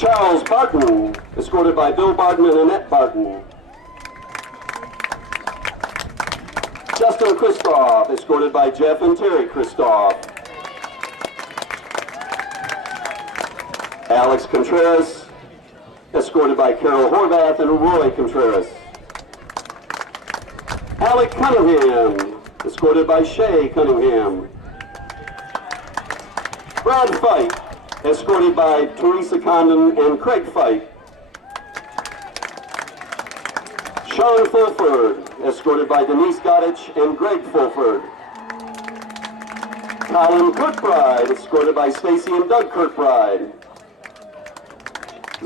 Charles Barton, escorted by Bill Barton and Annette Barton. Justin Kristoff, escorted by Jeff and Terry Kristoff. Alex Contreras, escorted by Carol Horvath and Roy Contreras. Alec Cunningham, escorted by Shay Cunningham. Brad Fight, escorted by Teresa Condon and Craig Fight. Sean Fulford, escorted by Denise Goddich and Greg Fulford. Colin Kirkbride, escorted by Stacy and Doug Kirkbride.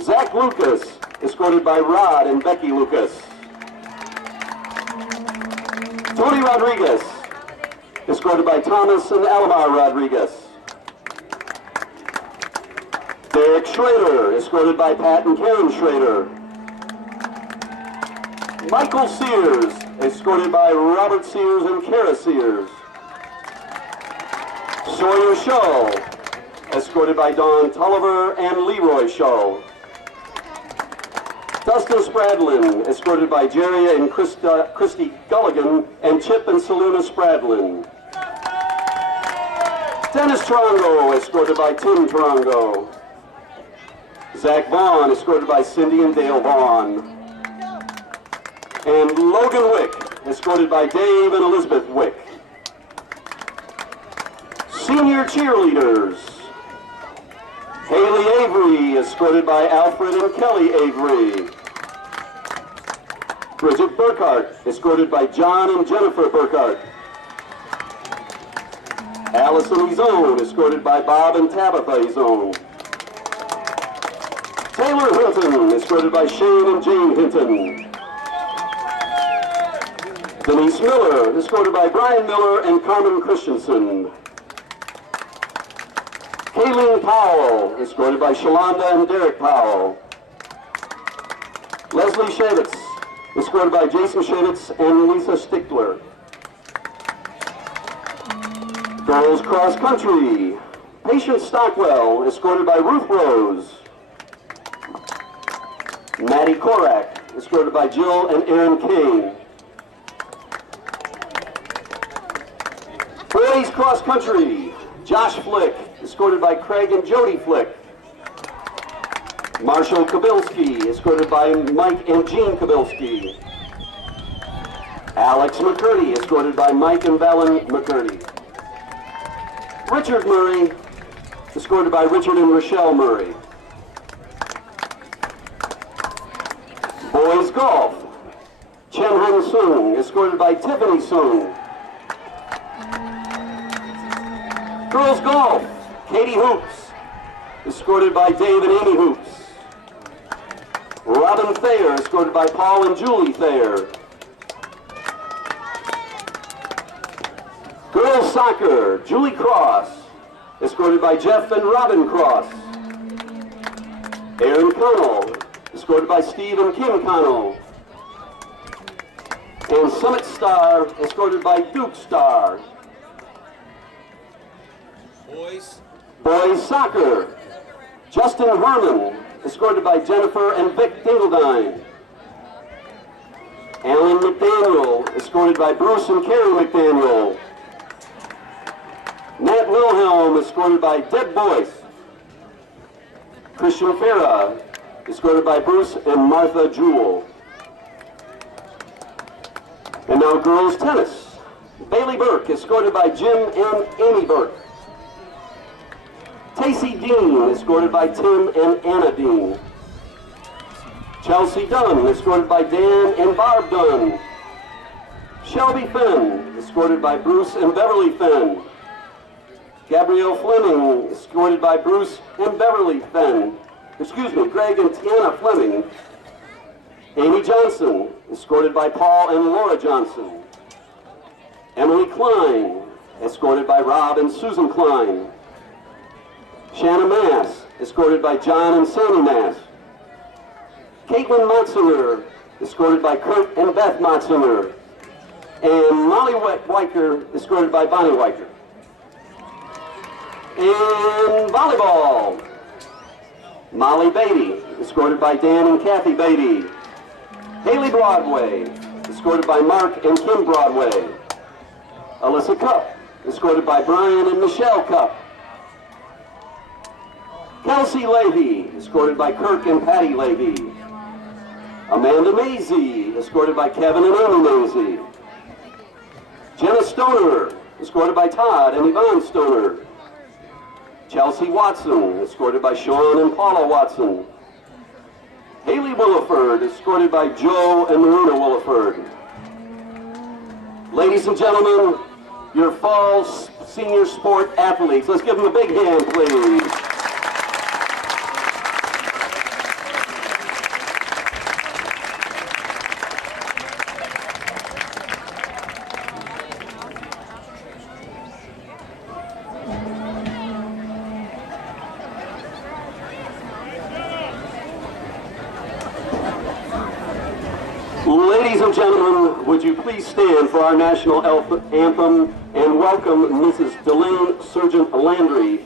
Zach Lucas, escorted by Rod and Becky Lucas. Tony Rodriguez, escorted by Thomas and Alomar Rodriguez. Derek Schrader, escorted by Pat and Karen Schrader. Michael Sears, escorted by Robert Sears and Kara Sears. Sawyer Shaw, escorted by Don Tulliver and Leroy Shaw. Dustin Spradlin, escorted by Jerry and Christy Gulligan and Chip and Saluna Spradlin. Dennis Tarango, escorted by Tim Tarango. Zach Vaughn, escorted by Cindy and Dale Vaughn. And Logan Wick, escorted by Dave and Elizabeth Wick. Senior cheerleaders. Haley Avery, escorted by Alfred and Kelly Avery. Bridget Burkhart, escorted by John and Jennifer Burkhart. Allison Ezone, escorted by Bob and Tabitha Ezone. Taylor Hinton, escorted by Shane and Jane Hinton. Denise Miller, escorted by Brian Miller and Carmen Christensen. Kayleen Powell, escorted by Shalonda and Derek Powell. Leslie Shavitz, escorted by Jason Shavitz and Lisa Stickler. Girls Cross Country, Patience Stockwell, escorted by Ruth Rose. Maddie Korak, escorted by Jill and Aaron Kane. Boys Cross Country, Josh Flick, escorted by Craig and Jody Flick. Marshall Kabilski, escorted by Mike and Jean Kabilski. Alex McCurdy, escorted by Mike and Valen McCurdy. Richard Murray, escorted by Richard and Rochelle Murray. Boys Golf, Chen Han Sung, escorted by Tiffany Sung. Girls Golf, Katie Hoops, escorted by Dave and Amy Hoops. Robin Thayer, escorted by Paul and Julie Thayer. Girls Soccer, Julie Cross, escorted by Jeff and Robin Cross. Aaron Connell, escorted by Steve and Kim Connell. And Summit Star, escorted by Duke Star. Boys Soccer, Justin Herman, escorted by Jennifer and Vic Dingledine. Alan McDaniel, escorted by Bruce and Carrie McDaniel. Nat Wilhelm, escorted by Deb Boyce. Christian Farah, escorted by Bruce and Martha Jewell. And now girls tennis. Bailey Burke, escorted by Jim and Amy Burke. Tacey Dean, escorted by Tim and Anna Dean. Chelsea Dunn, escorted by Dan and Barb Dunn. Shelby Fenn, escorted by Bruce and Beverly Fenn. Gabrielle Fleming, escorted by Bruce and Beverly Fenn. Greg and Tiana Fleming. Amy Johnson, escorted by Paul and Laura Johnson. Emily Klein, escorted by Rob and Susan Klein. Shanna Mass, escorted by John and Sammy Mass. Caitlin Motzinger, escorted by Kurt and Beth Motzinger. And Molly Weicker, escorted by Bonnie Weicker. And volleyball. Molly Beatty, escorted by Dan and Kathy Beatty. Haley Broadway, escorted by Mark and Kim Broadway. Alyssa Cupp, escorted by Brian and Michelle Cupp. Kelsey Levy, escorted by Kirk and Patty Levy. Amanda Maisie, escorted by Kevin and Amy Maisie. Jenna Stoner, escorted by Todd and Yvonne Stoner. Chelsea Watson, escorted by Sean and Paula Watson. Haley Williford, escorted by Joe and Maruna Williford. Ladies and gentlemen, your fall senior sport athletes. Let's give them a big hand, please. Ladies and gentlemen, would you please stand for our national anthem and welcome Mrs. Delane Surgeon Landry,